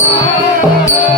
Amém.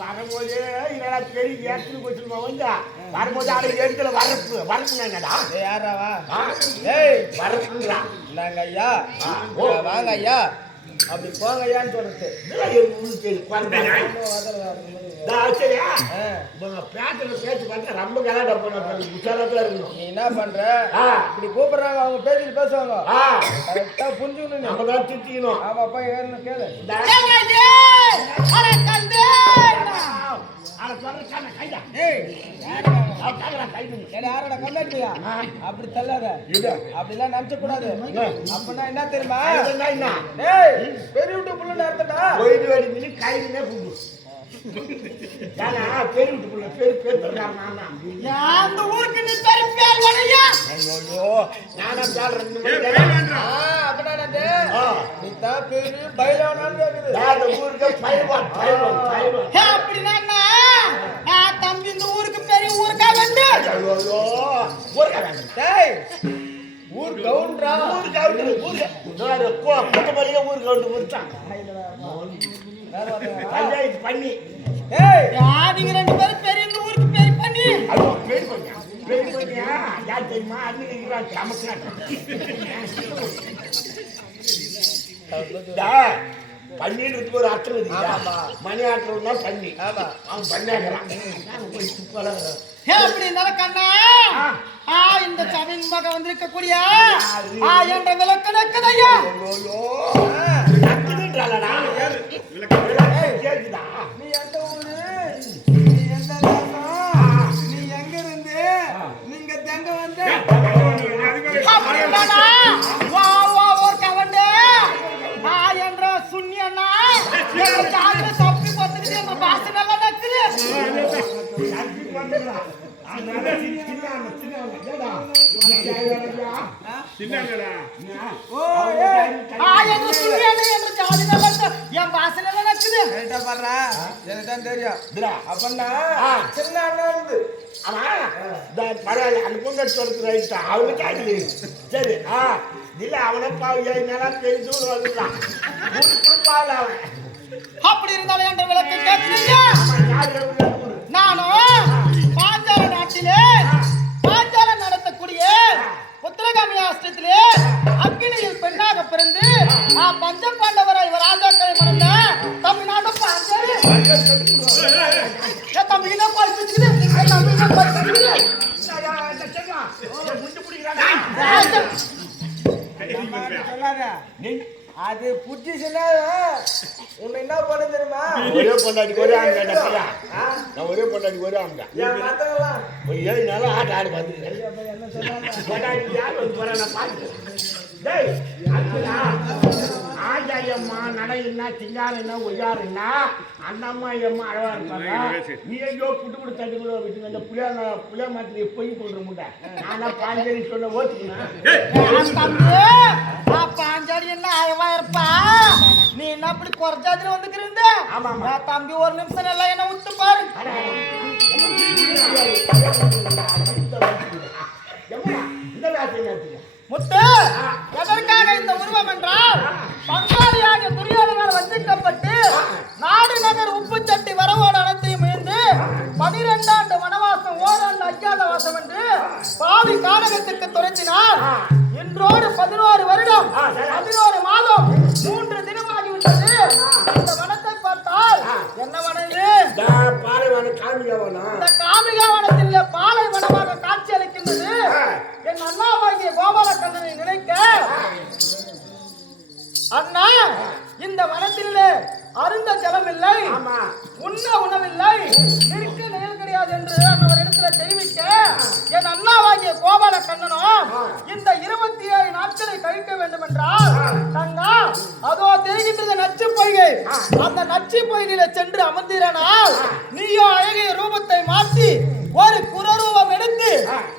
வரும்போது என்னடா பெரிய இடத்துக்கு போச்சுமா வந்தா? வரும்போது ஆளு இடத்துல வரப்பு ஏய், யாராவா ஏய் வரப்புங்களா இந்தாங்க ஐயா வாங்க ஐயா அப்படி போங்க ஐயான்னு சொல்றது சரியா பேச்சுல பேச்சு பார்த்தா ரொம்ப கலாட்டா உச்சாரத்துல இருக்கணும். நீ என்ன பண்ற. இப்படி கூப்பிடுறாங்க அவங்க பேசிட்டு பேசுவாங்க. கரெக்டா புரிஞ்சுக்கணும். நம்ம தான் திட்டிக்கணும். ஆமாப்பா ஏன்னு கேளு. அப்படி தள்ளாத. அப்படிலாம் நினைச்ச கூடாது அப்படின்னா என்ன தெரியுமா பெரிய வீட்டு புள்ள வெடி கைதுனே புடு ஏன்னா பெரிய வீட்டுக்குள்ள பெரு ஊருக்கு நீ பெரும் பேர் வரையா ஐயோ நானா ரெண்டு. நீ தான் ஊருக்கு அப்படின்னா தம்பி இந்த பெரிய வந்து. ஐயோ ஊர் கவுண்டரா? முடிச்சான் பஞ்சாயத்து பண்ணி. ஏய். நீங்க ரெண்டு பேரும் பெரிய இந்த ஊருக்கு பெரிய பண்ணி? ஐயோ பேர் பண்ணியா? யார் தெரியுமா? ஒரு அர்த்தம் இருக்குதா ஆமாமா. மணி ஆட்டுறதுனா பண்ணி. ஆமா. அவன் பண்ணாக்கிறான் போய் துப்பால ஏ அப்படி இருந்தாலும் கண்ணா ஆ. இந்த சபையின் மக வந்திருக்கக்கூடிய ஆ என்ற விளக்கு நக்குதுன்றாளடா கேக்குதா நீ எந்த ஊரு நீ எந்த தேசம் நீ எங்க இருந்து நீங்க தெங்க வந்து அப்படின்னா வா எனக்கு தெரியும் ஆ. சின்ன அண்ணா இருந்து. ஆமா. பரவாயில்ல அந்த பொங்கல் சொல்றது ரைட் தான் அவனு கேட்கல சரி ஆ. இல்ல அவனை பாவு நாளா பெரிய தூரம் வந்துட்டான் குடுப்பாள் அவன்? அப்படி இருந்தாலும் என்ற விளக்கை கேட்கிறீங்க? நானும் அது புட்டிச்சுன்னா உன்னை என்ன பண்ண தெரியுமா ஒரே பொண்டாட்டி ஒரே ஆம்பளை நான் ஒரே பொண்டாட்டி ஒரே ஆம்பளை. ஏழு நாளும் ஆட்ட ஆடு பார்த்துக்கிறேன் பொண்டாட்டி யார் வந்து நான் பார்த்துக்கிறேன். ஆச்சாரியம்மா நடையின்னா சிங்காரன்னா ஒய்யாருன்னா அந்த அம்மா எம்மா அழகா இருப்பாங்க நீ எங்கேயோ புட்டு புட்டு தட்டு கூட விட்டு அந்த புளியா புளியா மாத்திரை பொய் சொல்ற முட்டை நானா என் தம்பி நான் பாஞ்சாலி என்ன அழவா இருப்பா நீ என்ன அப்படி குறைச்சாதுல வந்துக்கிறீங்க. என் தம்பி ஒரு நிமிஷம் நல்லா என்ன விட்டு பாரு இந்த நடத்துங்க முத்து எதற்காக இந்த உருவம் என்றால் பங்காளியாக துரியோதனால் வஞ்சிக்கப்பட்டு நாடு நகர் உப்பு சட்டி வரவோடு அனைத்தையும் இருந்து பனிரெண்டாண்டு வனவாசம் ஓராண்டு அஜாதவாசம் என்று பாவி காலகத்துக்கு துரத்தினார். அமர்ந்திரனால் நீயோ அழகிய ரூபத்தை மாற்றி ஒரு குரரூபம் எடுத்து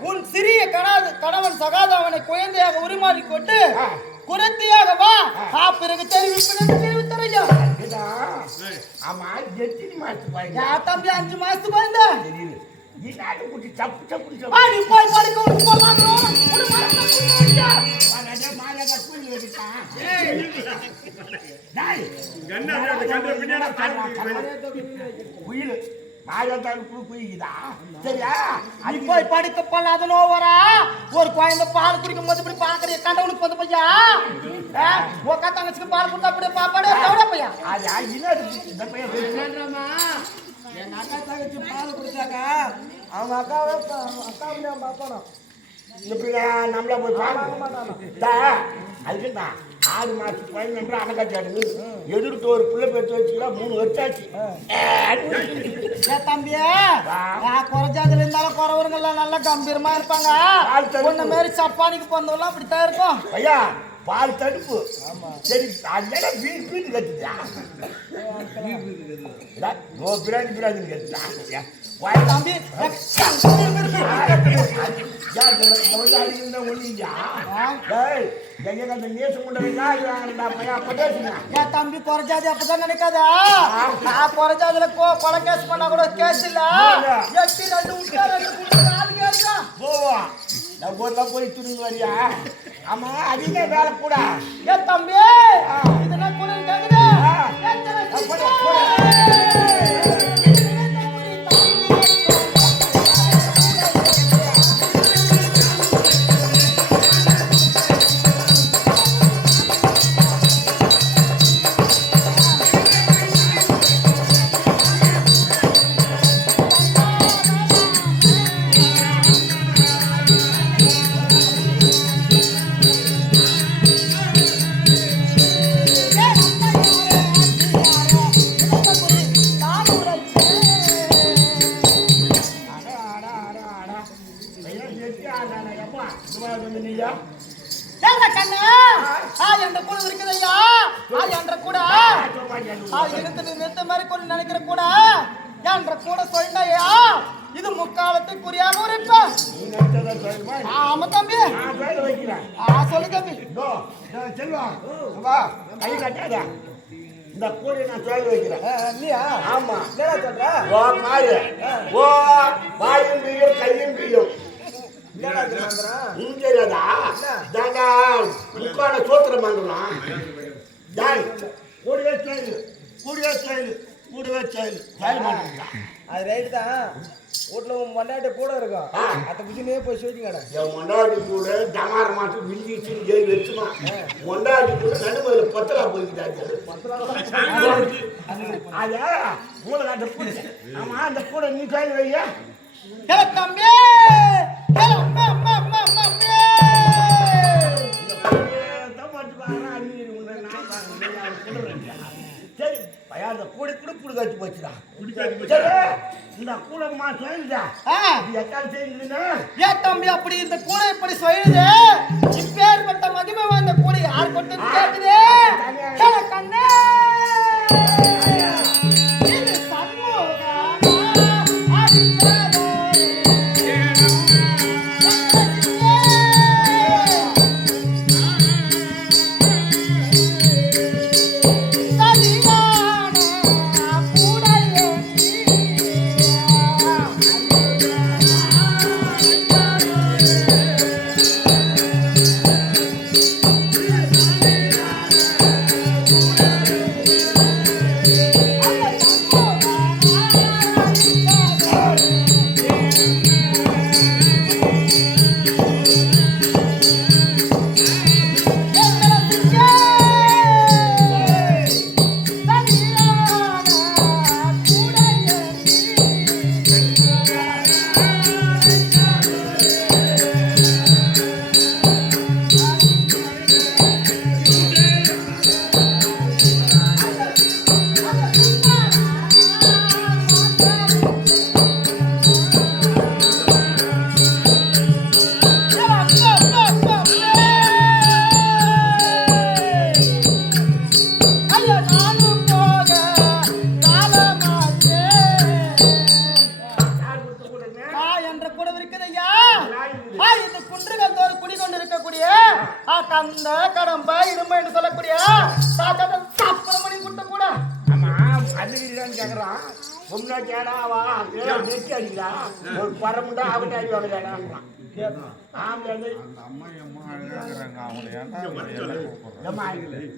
உன் சிறிய கணாது கணவன் சகாதாவனை குழந்தையாக உருமாறி கொண்டு குரத்தியாக வா. ஆ பிறகு தெரிவிப்பு தெரிவித்தரையா இதா, ஆமா எத்தனை மாசத்து பாருங்க யா தம்பி அஞ்சு மாசத்துக்கு வந்தா குட்டி சப்பு சப்பு சப்பு போய் படுக்க விட்டு போலாம்னு. ஒரு மரத்தை வச்சா. மாலை கட்டி வச்சுட்டான் டேய் போய் படுக்க போலாத நோவரா ஒரு குழந்தை பால் குடிக்கும் போது இப்படி பாக்குறிய கண்டவனுக்கு வந்து பையா? உக்கா தங்கச்சிக்கு பால் கொடுத்தா அப்படியே பாப்பாடு? பையா அது இன்னொரு இந்த பையன் பேசுறான். என்னன்றமா எங்க அக்கா தங்கச்சி பால் குடிச்சாக்கா? அவங்க அக்காவை அக்காவை நான் பார்க்கணும். இந்த பிள்ளை நம்மள போய் பார்க்க அதுக்குதான் ஆறு மாசத்து பையன் என்று அணக்காச்சாடு எதிர்த்து ஒரு பிள்ளை பெற்று வச்சுக்கலாம் மூணு வருஷம் ஆச்சு. தம்பியே நான் குறைஞ்சாதுல இருந்தாலும் குறவருங்கெல்லாம் நல்லா கம்பீரமா இருப்பாங்க. உன்ன மாதிரி சப்பானிக்கு பிறந்தவெல்லாம் அப்படித்தான் இருக்கும். ஐயா பால் தடுப்பு. சரி அதெல்லாம் வீடு வீடு கத்துதா ஓ பிராணி பிராணி கத்துதா தம்பி தம்பி குறைஞ்சாது அப்பதான் நினைக்காதா. நான் குறைஞ்சாதுல கொலை கேஸ் பண்ணா கூட கேஸ் இல்ல. எட்டி ரெண்டு விட்டா ரெண்டு நாலு கேளுங்க போய் துணிந்து வரியா? ஆமா அதிக வேலை கூட. ஏன் தம்பி. இதெல்லாம் கூட கேக்குது? இந்த இந்த கூடை நான் சொல்லி வைக்கிறேன். இல்லையா? ஆமா. என்னடா சொல்ற? ஓ பாரு ஓ வாயும் பிரியும் கையும் பிரியும். என்னடா இது மந்திரம் இங்க இல்லதா தாண்டா முக்கான சோத்திர மந்திரம் டாய் கூடவே செயல் கூடவே செயல் கூடவே செயல் செயல் மாட்டேங்கிறா அது ரைட்டு தான். வீட்டுல உன் மண்டாட்டி கூட இருக்கும். அத்தை பிடிச்சினே போய் சொல்லிக்கடா என் மொண்டாடி கூட டமார மாட்டு வில்லிச்சுன்னு ஏறி வச்சுமா? மொண்டாடி கூட நடுமையில பத்தலா போய்கிட்டாச்சு அத மூளை காட்ட பூச்சி ஆமா அந்த கூட நீ செயல் வையா? தம்பி! கூட கூட புடு கட்டி போச்சுடா. இந்த ஆ. இது எக்கால் செய்யுதுன்னா ஏ தம்பி அப்படி இந்த கூடை இப்படி சொல்லுது? இப்பேற்பட்ட மகிமை வாய்ந்த கூடை யார் கொண்டு கேக்குது? ஏ கண்ணே.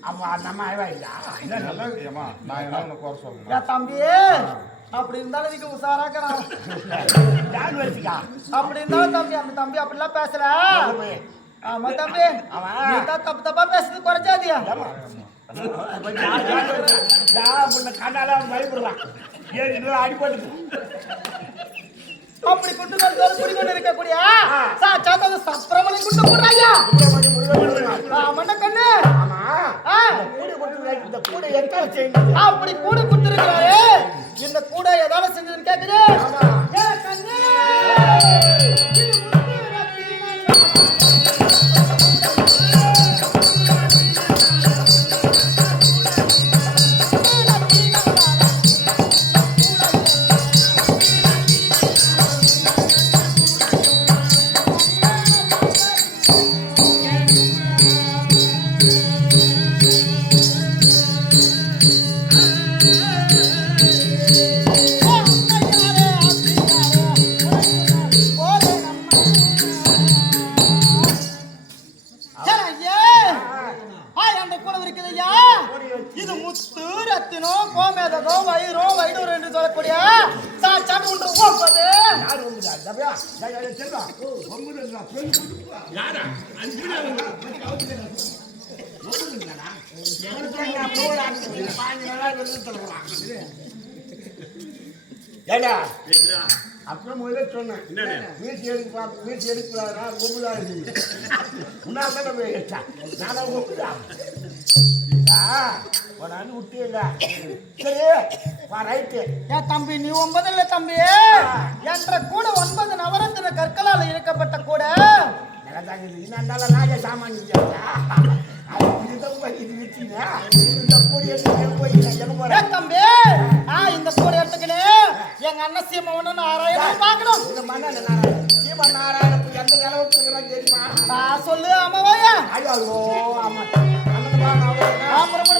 அம்மா அழுவா இல்லையா? என்ன நல்லா ஏமா நான் என்ன உன்னை குறை சொல்லணும் ஏ தம்பி அப்படி இருந்தாலும் இதுக்கு வச்சுக்கா. அப்படி இருந்தாலும் தம்பி அந்த தம்பி அப்படிலாம் பேசல. ஆமா. தம்பி. தப்பு தப்பா பேசுறது குறைச்சாதியா அப்படி குண்டுகள் தோறு குடிகொண்டு இருக்கக்கூடிய சப்பிரமணி குண்டு கூடாயா சுப்பிரமணிய முருகன் ஆமண்ண கண்ணு ஆமா ஆ இந்த கூடை கொடுத்து இந்த கூடை எத்தால் செய்யணும் அப்படி கூட குடுத்திருக்கிறாரு இந்த கூட எதால செஞ்சதுன்னு கேக்குது. ஆமா. ஏ கண்ணே. ஏண்டா? அப்புறம் முதல்ல சொன்னேன். மீசி எடுக்க மீசி எடுக்கிறாரா கும்பலா இருக்கு. உன்னால தானே போய் வச்சா நானா கும்பலா உனான்னு விட்டியல சரி வா ரைட்டு ஏ தம்பி நீ ஒன்பது இல்ல தம்பி என்ற கூட ஒன்பது நவரத்தின கற்களால் இழுக்கப்பட்ட கூட. நிலத்தாங்க இது இன்னும் ராஜா சாமான் அது இதுதான் போய் இது வச்சுங்க இந்த போறேன் தம்பி ஆ இந்த கூட எடுத்துக்கினு எங்க அண்ணன் சீமவனும் நாராயணன் பார்க்கணும். இந்த மண்ணன் நாராயணன். சீமா எந்த நிலவரத்தில் இருக்கிறான் தெரியுமா? நான் சொல்லு அம்மாவையா ஐயோ ஆமா அண்ணன் பாக்கலாம் ஆ புறப்பட